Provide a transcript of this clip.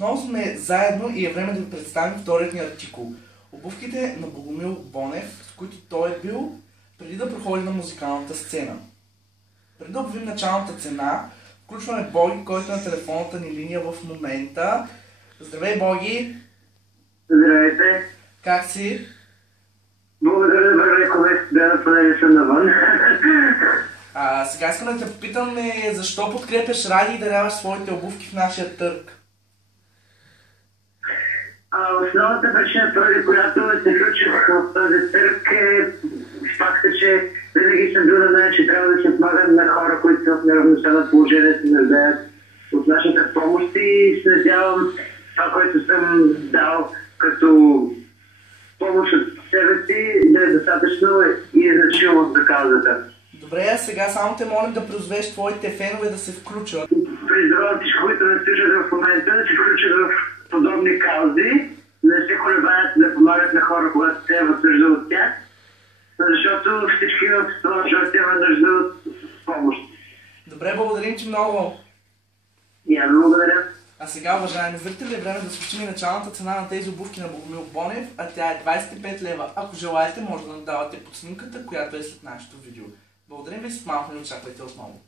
Отново сме заедно и е време да ви представим вторият ни артикул. Обувките на Богомил Бонев, с които той е бил преди да проходи на музикалната сцена. Преди да обявим началната цена, включваме Боги, който е на телефонната ни линия в момента. Здравей, Боги! Здравейте! Как си? Благодаря, добре, човек, да, понеже съм навън. Сега искам да те попитам защо подкрепяш Ради и даряваш своите обувки в нашия търг? Основната причина, поради която се включих в този търг е факта, че винаги съм бил да знае, че трябва да се помагам на хора, които са в неравностойно положение, се нуждаят от нашата помощ и се надявам това, което съм дал като помощ от себе си, да е достатъчно и е значимо за каузата. Добре, а сега само те молим да призовеш твоите фенове да се включат. Призовавам всички, които не слушат в момента, да се включат в подобни каузи, да не се колебаят да помагат на хора, когато се имат нужда от тях, защото всички в това живота имат нужда от помощ. Добре, благодарим ти много. И аз благодаря. А сега, уважаеми зрители, е време да съобщим и началната цена на тези обувки на Богомил Бонев, а тя е 25 лева. Ако желаете, може да надавате под снимката, която е след нашето видео. Благодарим ви, с малко ни очаквайте отново.